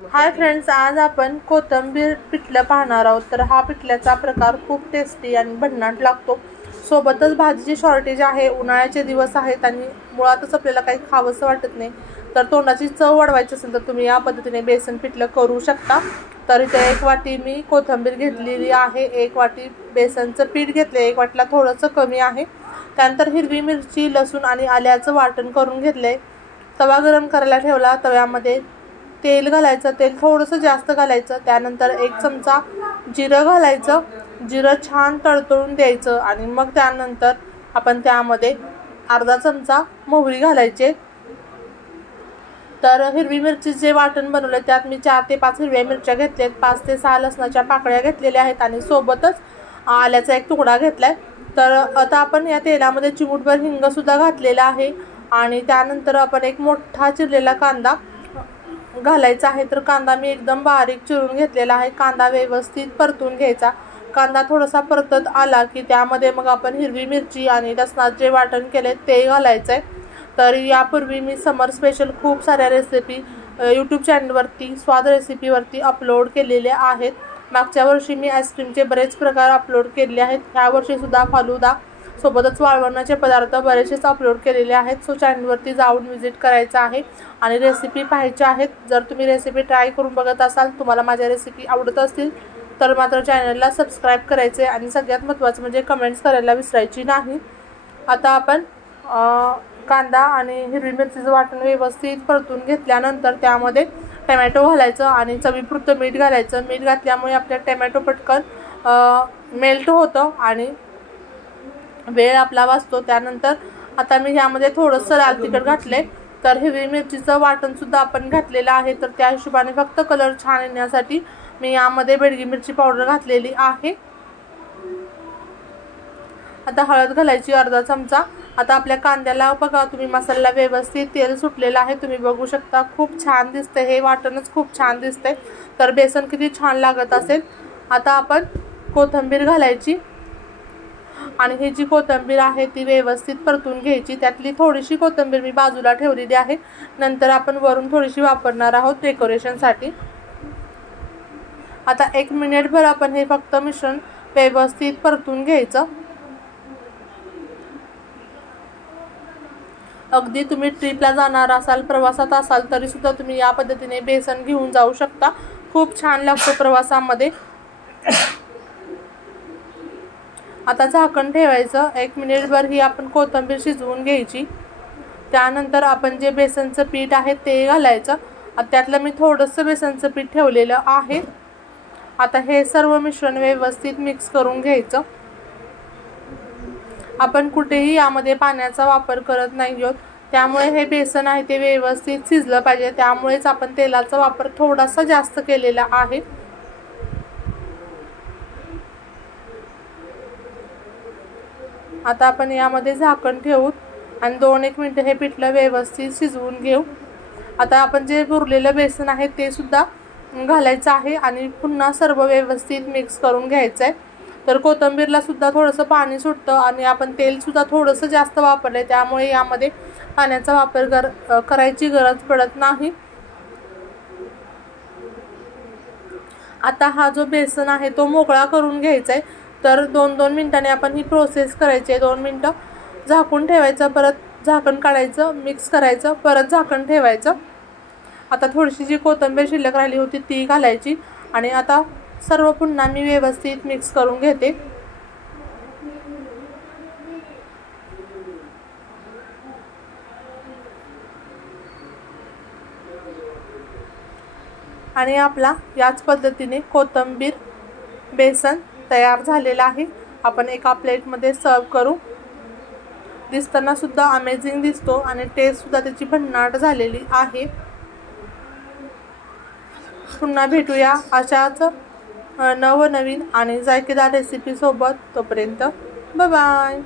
Hi friends, आज आपण कोथिंबीर पिठलं पाहणार आहोत। तर हा पिठल्याचा प्रकार खूप टेस्टी आणि भन्नाट लागतो। सोबतच भाजीची शॉर्टेज आहे, उन्हाळ्याचे दिवस आहेत आणि मुळातच आपल्याला काही खावंसं वाटत नाही। तर तोंडाची चव वाढवायची असेल तर तुम्ही या पद्धतीने बेसन पिठलं करू शकता। तर इथे 1 वाटी मी कोथिंबीर घेतलेली आहे, 1 वाटी बेसनचं पीठ घेतले, 1 वाटीला थोडंसं कमी आहे। त्यानंतर हिरवी मिरची, लसूण आणि आल्याचं वाटण करून घेतले। तवा गरम करायला ठेवला, तव्यामध्ये तेल घालायचं, तेल थोडंसं जास्त घालायचं। त्यानंतर 1 चमचा जिरं घालायचं, जिरं छान तळतळून द्यायचं आणि मग त्यानंतर आपण त्यामध्ये अर्धा चमचा मोहरी घालायचे। तर हिरवी मिरची जे वाटण बनवले त्यात मी 4 ते 5 हिरव्या मिरच्या घेतल्यात, 5 ते 6 लसणाच्या पाकळ्या घेतलेल्या आहेत आणि सोबतच आल्याचा 1 तुकडा घेतलाय। तर आता आपण या तेलामध्ये चिमूटभर हिंग सुद्धा घातलेला आहे आणि त्यानंतर आपण 1 मोठा चिरलेला कांदा घालायचा आहे। तर कांदा मी एकदम बारीक चिरून घेतलेला आहे। कांदा व्यवस्थित परतून घ्यायचा। कांदा थोडासा परतत आला की त्यामध्ये मग आपण हिरवी मिरची आणि लसणाचे वाटण केले ते घालायचे। तर यापूर्वी मी समर स्पेशल खूप साऱ्या रेसिपी यूट्यूब चॅनलवरती स्वाद रेसिपीवरती अपलोड केलेले आहेत। मागच्या वर्षी मी आईस्क्रीमचे बरेच प्रकार अपलोड केले आहेत, ह्या वर्षी सुद्धा फालुदा सोबतच वाळवणाचे पदार्थ बरेचसेच अपलोड केलेले आहेत। सो चॅनलवरती जाऊन व्हिजिट करायचं आहे आणि रेसिपी पाहायच्या आहेत। जर तुम्ही रेसिपी ट्राय करून बघत असाल, तुम्हाला माझ्या रेसिपी आवडत असतील तर मात्र चॅनलला सबस्क्राईब करायचे आणि सगळ्यात महत्त्वाचं म्हणजे कमेंट्स करायला विसरायची नाही। आता आपण कांदा आणि हिरवी मिरचीचं वाटण व्यवस्थित परतून घेतल्यानंतर त्यामध्ये टोमॅटो घालायचं आणि चवीपुरतं मीठ घालायचं। मीठ घातल्यामुळे आपल्या टोमॅटो पटकन मेल्ट होतं आणि वेळ आपला वाचतो। त्यानंतर आता मी यामध्ये थोडंसं लाल तिखट घातले। तर हिरवी मिरचीचं वाटण सुद्धा आपण घातलेलं आहे, तर त्या हिशोबाने फक्त कलर छान येण्यासाठी मी यामध्ये बेडगी मिरची पावडर घातलेली आहे। आता हळद घालायची अर्धा चमचा। आता आपल्या कांद्याला बघा तुम्ही मसाला व्यवस्थित तेल सुटलेला आहे, तुम्ही बघू शकता खूप छान दिसते, हे वाटणच खूप छान दिसते। तर बेसन किती छान लागत असेल। आता आपण कोथिंबीर घालायची आणि ही जी कोथिंबीर आहे ती व्यवस्थित परतून घ्यायची। त्यातली थोडीशी कोथिंबीर मी बाजूला ठेवलेली आहे, नंतर आपण वरून थोडीशी वापरणार आहोत डेकोरेशनसाठी। आता 1 मिनिटभर आपण हे फक्त मिश्रण व्यवस्थित परतून घ्यायचं। अगदी तुम्ही ट्रिपला जाणार असाल, प्रवासात असाल तरी सुद्धा तुम्ही या पद्धतीने बेसन घेऊन जाऊ शकता, खूप छान लागतो प्रवासामध्ये। आता झाकण ठेवायचं, 1 मिनिटभर ही आपण कोथिंबीर शिजवून घ्यायची। त्यानंतर आपण जे बेसनचं पीठ आहे ते घालायचं, त्यातलं मी थोडंसं बेसनचं पीठ ठेवलेलं आहे। आता हे सर्व मिश्रण व्यवस्थित मिक्स करून घ्यायचं। आपण कुठेही यामध्ये पाण्याचा वापर करत नाही आहोत, त्यामुळे हे बेसन आहे ते व्यवस्थित शिजलं पाहिजे, त्यामुळेच आपण तेलाचा वापर थोडासा जास्त केलेला आहे। आता आपण यामध्ये झाकण ठेवू आणि 2-1 मिनिटं हे पिठलं व्यवस्थित शिजवून घेऊ। आता आपण जे उरलेलं बेसन आहे ते सुद्धा घालायचं आहे आणि पुन्हा सर्व व्यवस्थित मिक्स करून घ्यायचं आहे। तर कोथिंबीरला सुद्धा थोडंसं पाणी सुटतं आणि आपण तेल सुद्धा थोडंसं जास्त वापरले, त्यामुळे यामध्ये पाण्याचा वापर करायची गरज पडत नाही। आता हा जो बेसन आहे तो मोकळा करून घ्यायचा आहे। तर 2-2 मिनिटांनी आपण ही प्रोसेस करायची आहे। 2 मिनिटं झाकून ठेवायचं, परत झाकण काढायचं, मिक्स करायचं, परत झाकण ठेवायचं। आता थोडीशी जी कोथिंबीर शिल्लक राहिली होती ती घालायची आणि आता सर्व पुन्हा मी व्यवस्थित मिक्स करून घेते। आणि आपला याच पद्धतीने कोथिंबीर बेसन तयार झालेला आहे। आपण एका प्लेटमध्ये सर्व करू। दिसताना सुद्धा अमेझिंग दिसतो आणि टेस्ट सुद्धा त्याची भन्नाट झालेली आहे। पुन्हा भेटूया अशाच नवनवीन आणि जायकेदार रेसिपी सोबत। तोपर्यंत बाय बाय।